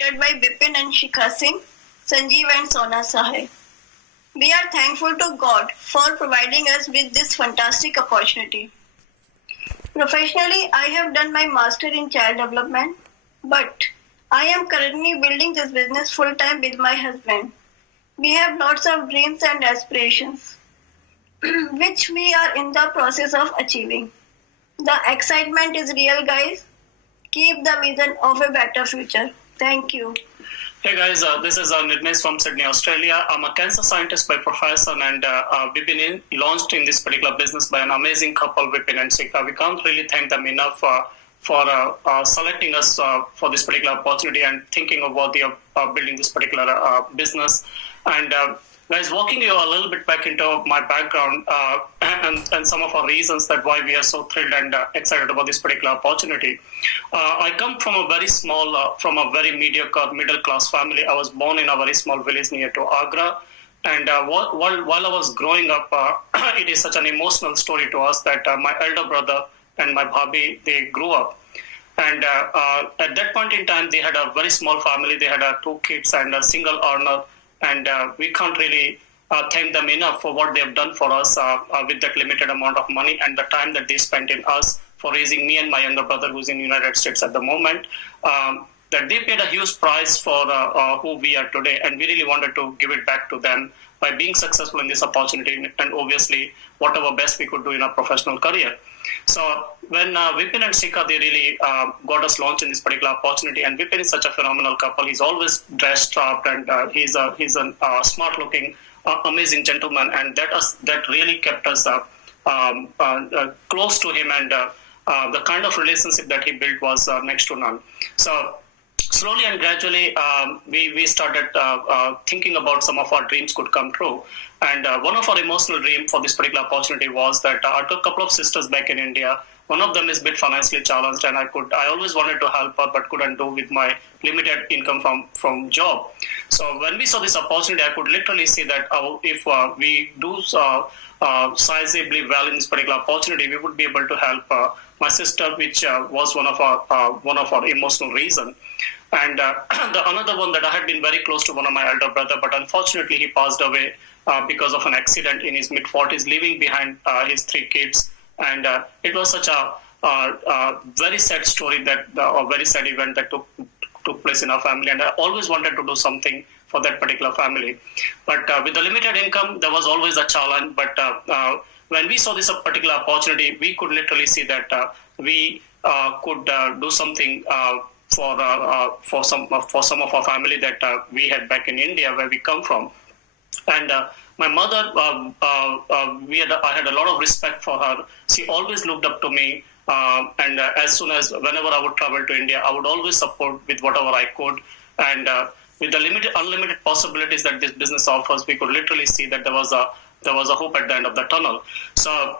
represented by Bipin and Shikha Singh, Sanjeev and Sona Sahai. We are thankful to God for providing us with this fantastic opportunity. Professionally, I have done my master in child development, but I am currently building this business full-time with my husband. We have lots of dreams and aspirations, which we are in the process of achieving. The excitement is real, guys. Keep the vision of a better future. Thank you. Hey guys, this is Nidnes from Sydney, Australia. I'm a cancer scientist by profession, and we've been launched in this particular business by an amazing couple, Vipin and Shikha. We can't really thank them enough for selecting us for this particular opportunity and thinking about the building this particular business. And guys, walking you a little bit back into my background and some of our reasons that why we are so thrilled and excited about this particular opportunity. I come from a very small, from a very mediocre middle-class family. I was born in a very small village near to Agra. And while I was growing up, it is such an emotional story to us that my elder brother and my bhabhi, they grew up. And at that point in time, they had a very small family. They had 2 kids and a single earner. And we can't really thank them enough for what they have done for us with that limited amount of money and the time that they spent in us for raising me and my younger brother, who's in the United States at the moment. That they paid a huge price for who we are today, and we really wanted to give it back to them by being successful in this opportunity and obviously whatever best we could do in our professional career. So when Vipin and Shikha, they really got us launched in this particular opportunity, and Vipin is such a phenomenal couple. He's always dressed up, and he's a smart-looking, amazing gentleman, and that really kept us close to him, and the kind of relationship that he built was next to none. So slowly and gradually, we started thinking about some of our dreams could come true. And one of our emotional dreams for this particular opportunity was that I had a couple of sisters back in India. One of them is a bit financially challenged, and I always wanted to help her, but couldn't do with my limited income from job. So when we saw this opportunity, I could literally see that if we do sizably well in this particular opportunity, we would be able to help my sister, which was one of our emotional reasons. And the another one that I had been very close to one of my elder brother, but unfortunately he passed away because of an accident in his mid-40s, leaving behind his 3 kids. And it was such a very sad story, that a very sad event that took place in our family. And I always wanted to do something for that particular family. But with the limited income, there was always a challenge. But when we saw this particular opportunity, we could literally see that we could do something for some of our family that we had back in India, where we come from. And my mother, I had a lot of respect for her. She always looked up to me, and whenever I would travel to India, I would always support with whatever I could. And with the unlimited possibilities that this business offers, we could literally see that there was a hope at the end of the tunnel. So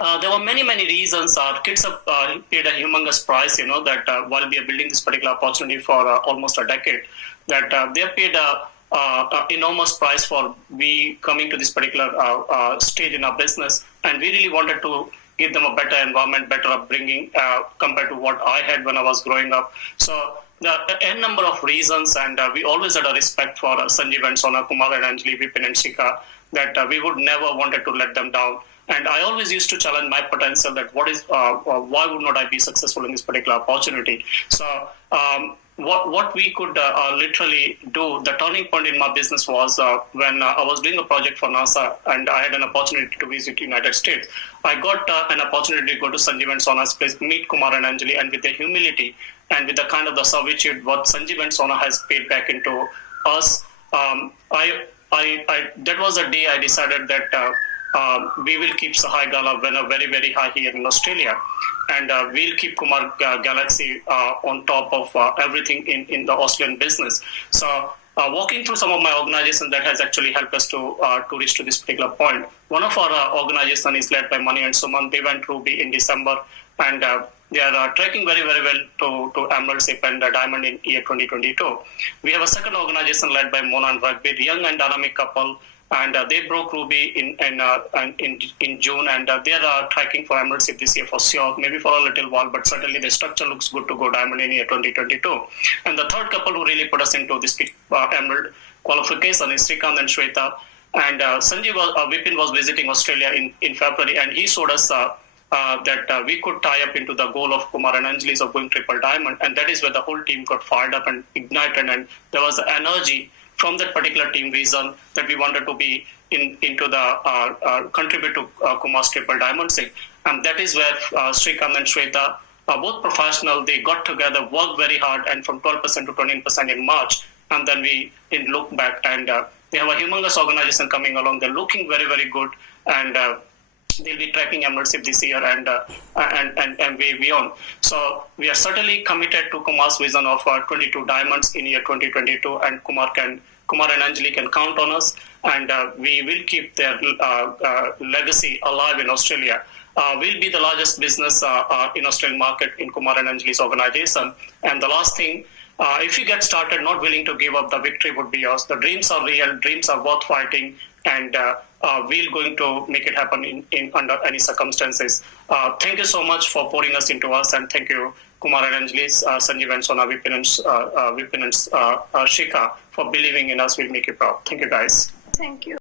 there were many reasons. Our kids have paid a humongous price, that while we are building this particular opportunity for almost a decade, that they have paid a enormous price for we coming to this particular stage in our business. And we really wanted to give them a better environment, better upbringing compared to what I had when I was growing up. So there are n number of reasons, and we always had a respect for Sanjeev and Sona, Kumar and Anjali, Vipin and Shikha, that we would never wanted to let them down. And I always used to challenge my potential, that why would not I be successful in this particular opportunity? So what we could literally do, the turning point in my business was when I was doing a project for NASA, and I had an opportunity to visit United States. I got an opportunity to go to Sanjeev and Sona's place, meet Kumar and Anjali, and with their humility and with the kind of the servitude what Sanjeev and Sona has paid back into us, that was the day I decided that we will keep Sahai Gala very, very high here in Australia. And we'll keep Kumar Galaxy on top of everything in the Australian business. So walking through some of my organizations that has actually helped us to reach to this particular point. One of our organizations is led by Mani and Suman. They went Ruby in December, and they are tracking very, very well to Emerald, SIP and Diamond in year 2022. We have a second organization led by Mona and Raghbir, young and dynamic couple. and they broke Ruby in June, and they are tracking for emeraldship this year for sure, maybe for a little while, but certainly the structure looks good to go diamond in year 2022. And the third couple who really put us into this emerald qualification is Srikanth and Shweta. And Vipin was visiting Australia in February, and he showed us that we could tie up into the goal of Kumar and Anjali's of going triple diamond, and that is where the whole team got fired up and ignited, and there was energy from that particular team reason that we wanted to be into the contribute to Kumar's triple diamond sig. And that is where Srikanth and Shweta are both professional. They got together, worked very hard, and from 12% to 20% in March, and then we didn't look back, and they have a humongous organization coming along. They're looking very, very good, and they'll be tracking emeraldship this year and way beyond. So we are certainly committed to Kumar's vision of 22 diamonds in year 2022, and Kumar and Anjali can count on us, and we will keep their legacy alive in Australia. We'll be the largest business in Australian market in Kumar and Anjali's organization. And the last thing, if you get started, not willing to give up, the victory would be yours. The dreams are real, dreams are worth fighting, and we're going to make it happen in under any circumstances. Thank you so much for pouring us into us, and thank you, Kumar and Anjali, Sanjeev and Sona, Vipin and Shika, for believing in us. We'll make you proud. Thank you, guys. Thank you.